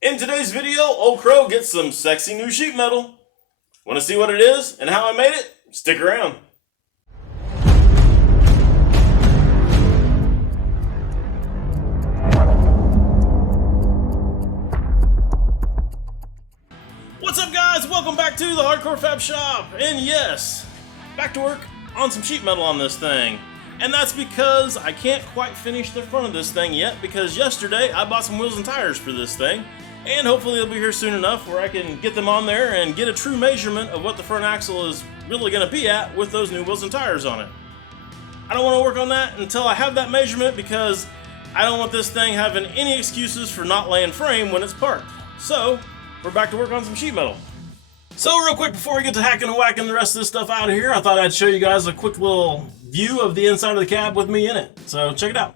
In today's video, Old Crow gets some sexy new sheet metal. Want to see what it is and how I made it? Stick around. What's up guys? Welcome back to the Hardcore Fab Shop. And yes, back to work on some sheet metal on this thing. And that's because I can't quite finish the front of this thing yet, because yesterday I bought some wheels and tires for this thing. And hopefully they'll be here soon enough where I can get them on there and get a true measurement of what the front axle is really going to be at with those new wheels and tires on it. I don't want to work on that until I have that measurement, because I don't want this thing having any excuses for not laying frame when it's parked. So, we're back to work on some sheet metal. So real quick before we get to hacking and whacking the rest of this stuff out of here, I thought I'd show you guys a quick little view of the inside of the cab with me in it. So check it out.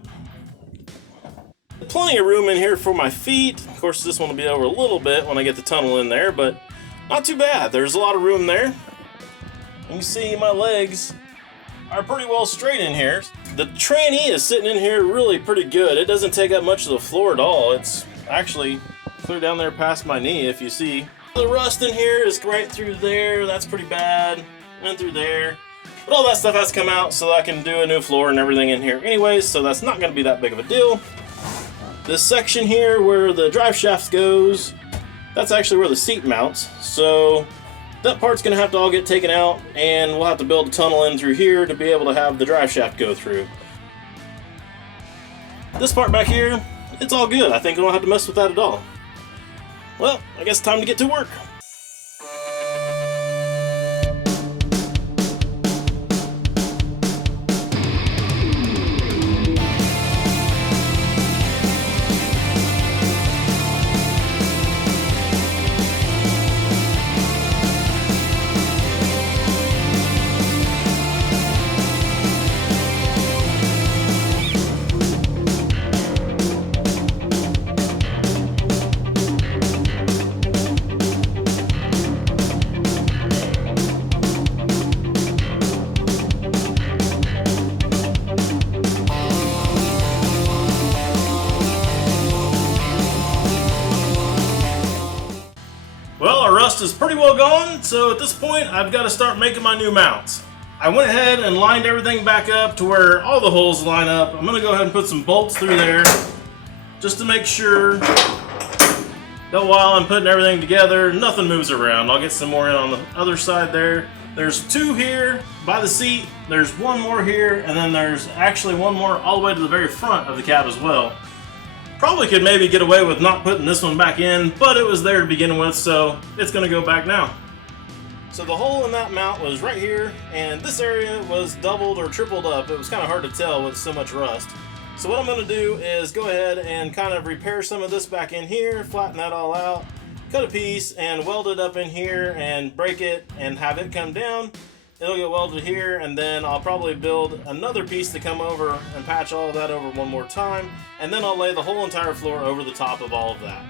Plenty of room in here for my feet. Of course, this one will be over a little bit when I get the tunnel in there, but not too bad. There's a lot of room there. And you see my legs are pretty well straight in here. The tranny is sitting in here really pretty good. It doesn't take up much of the floor at all. It's actually clear down there past my knee, if you see. The rust in here is right through there. That's pretty bad. And through there. But all that stuff has to come out so I can do a new floor and everything in here anyways, so that's not going to be that big of a deal. This section here where the drive shaft goes, that's actually where the seat mounts, so that part's going to have to all get taken out, and we'll have to build a tunnel in through here to be able to have the drive shaft go through. This part back here, it's all good. I think I don't have to mess with that at all. Well, I guess time to get to work. Well, our rust is pretty well gone, so at this point I've got to start making my new mounts. I went ahead and lined everything back up to where all the holes line up. I'm going to go ahead and put some bolts through there just to make sure that while I'm putting everything together, nothing moves around. I'll get some more in on the other side there. There's two here by the seat, there's one more here, and then there's actually one more all the way to the very front of the cab as well. Probably could maybe get away with not putting this one back in, but it was there to begin with, so it's going to go back now. So the hole in that mount was right here, and this area was doubled or tripled up. It was kind of hard to tell with so much rust. So what I'm going to do is go ahead and kind of repair some of this back in here, flatten that all out, cut a piece and weld it up in here and break it and have it come down. It'll get welded here, and then I'll probably build another piece to come over and patch all of that over one more time, and then I'll lay the whole entire floor over the top of all of that.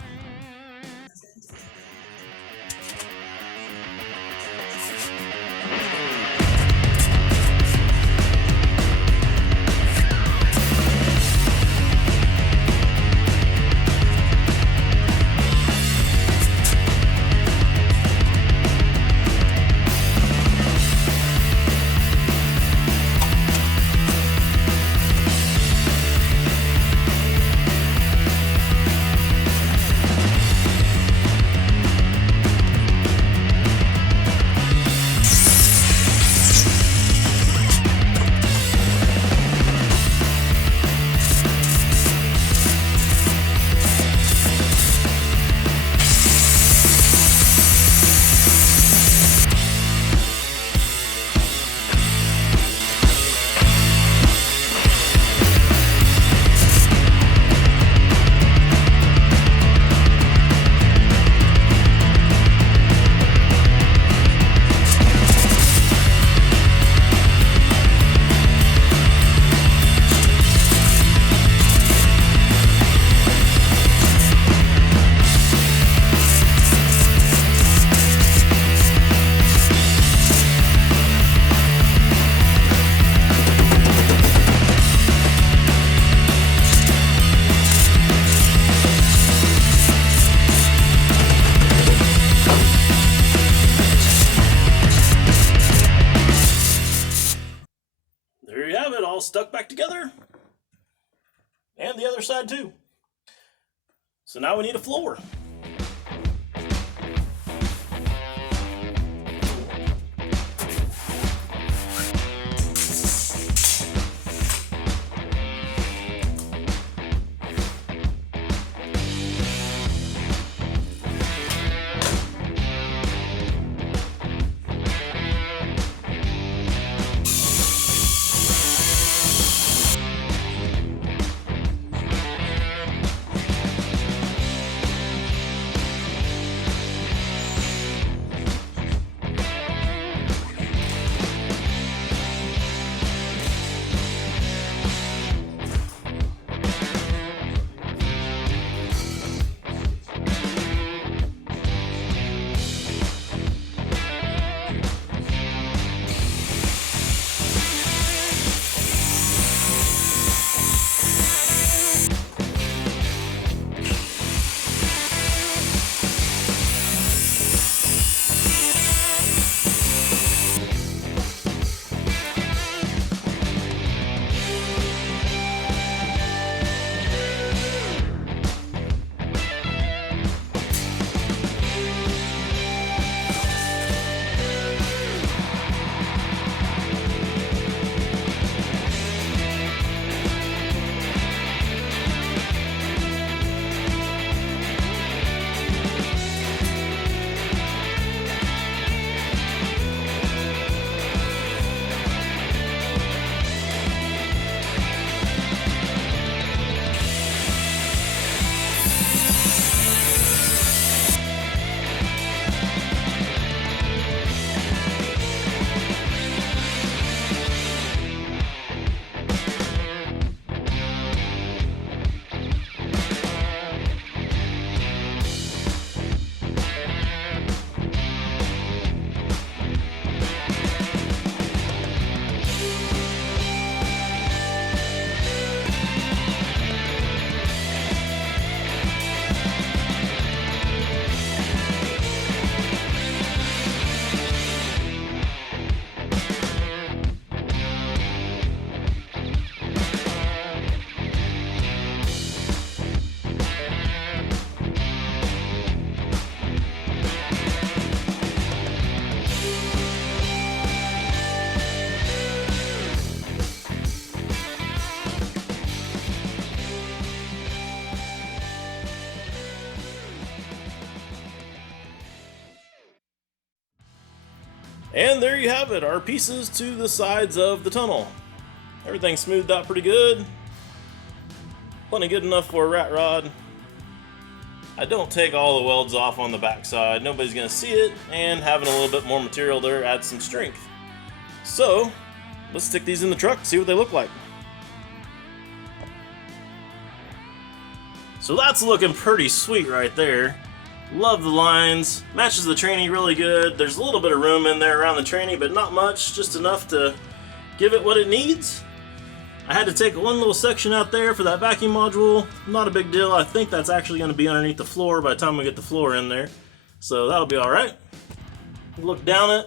stuck back together. And the other side too. So now we need a floor. And there you have it, our pieces to the sides of the tunnel. Everything's smoothed out pretty good. Plenty good enough for a rat rod. I don't take all the welds off on the backside. Nobody's going to see it, and having a little bit more material there adds some strength. So, let's stick these in the truck and see what they look like. So that's looking pretty sweet right there. Love the lines, matches the tranny really good. There's a little bit of room in there around the tranny, but not much, just enough to give it what it needs. I had to take one little section out there for that vacuum module. Not a big deal. I think that's actually going to be underneath the floor by the time we get the floor in there. So that'll be alright. Look down it.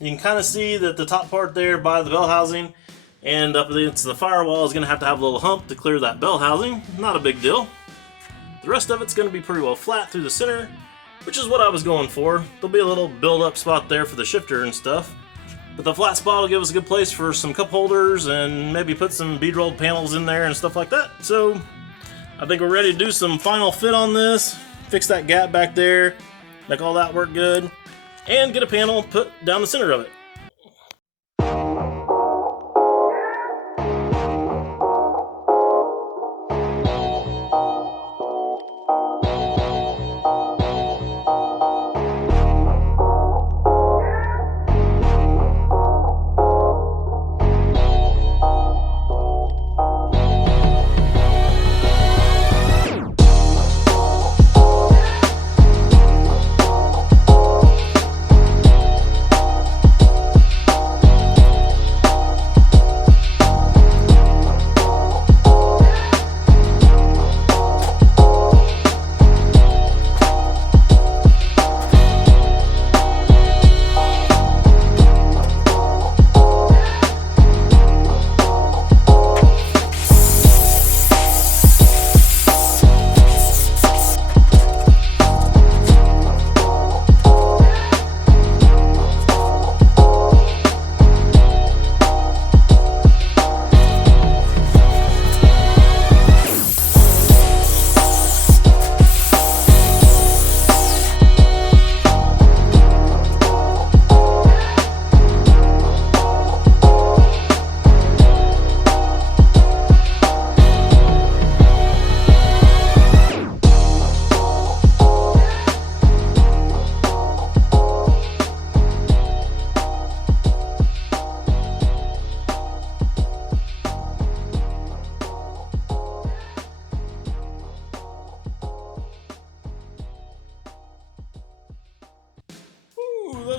You can kind of see that the top part there by the bell housing and up against the firewall is going to have a little hump to clear that bell housing. Not a big deal. The rest of it's going to be pretty well flat through the center, which is what I was going for. There'll be a little build-up spot there for the shifter and stuff. But the flat spot will give us a good place for some cup holders and maybe put some bead-rolled panels in there and stuff like that. So I think we're ready to do some final fit on this, fix that gap back there, make all that work good, and get a panel put down the center of it.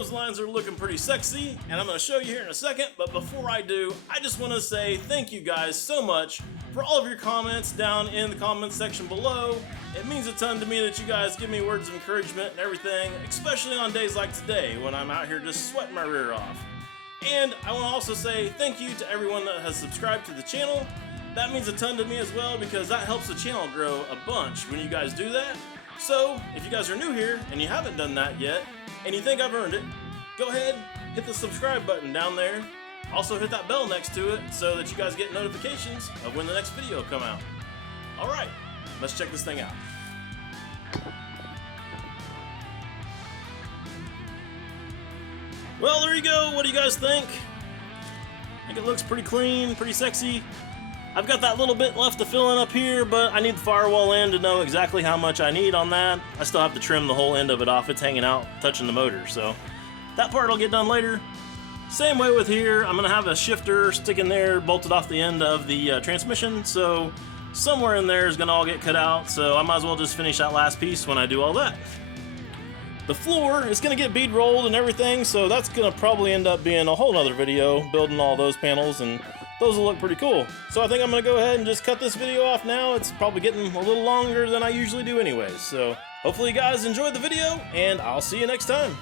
Those lines are looking pretty sexy, and I'm going to show you here in a second, but before I do, I just want to say thank you guys so much for all of your comments down in the comments section below. It means a ton to me that you guys give me words of encouragement and everything, especially on days like today when I'm out here just sweating my rear off. And I want to also say thank you to everyone that has subscribed to the channel. That means a ton to me as well because that helps the channel grow a bunch when you guys do that. So, if you guys are new here and you haven't done that yet, and you think I've earned it, go ahead, hit the subscribe button down there. Also hit that bell next to it so that you guys get notifications of when the next video will come out. Alright, let's check this thing out. Well, there you go. What do you guys think? I think it looks pretty clean, pretty sexy. I've got that little bit left to fill in up here, but I need the firewall end to know exactly how much I need on that. I still have to trim the whole end of it off. It's hanging out, touching the motor, so that part will get done later. Same way with here. I'm going to have a shifter sticking there, bolted off the end of the transmission, so somewhere in there is going to all get cut out, so I might as well just finish that last piece when I do all that. The floor is going to get bead rolled and everything, so that's going to probably end up being a whole nother video, building all those panels, and those will look pretty cool. So I think I'm going to go ahead and just cut this video off now. It's probably getting a little longer than I usually do anyways. So hopefully you guys enjoyed the video, and I'll see you next time.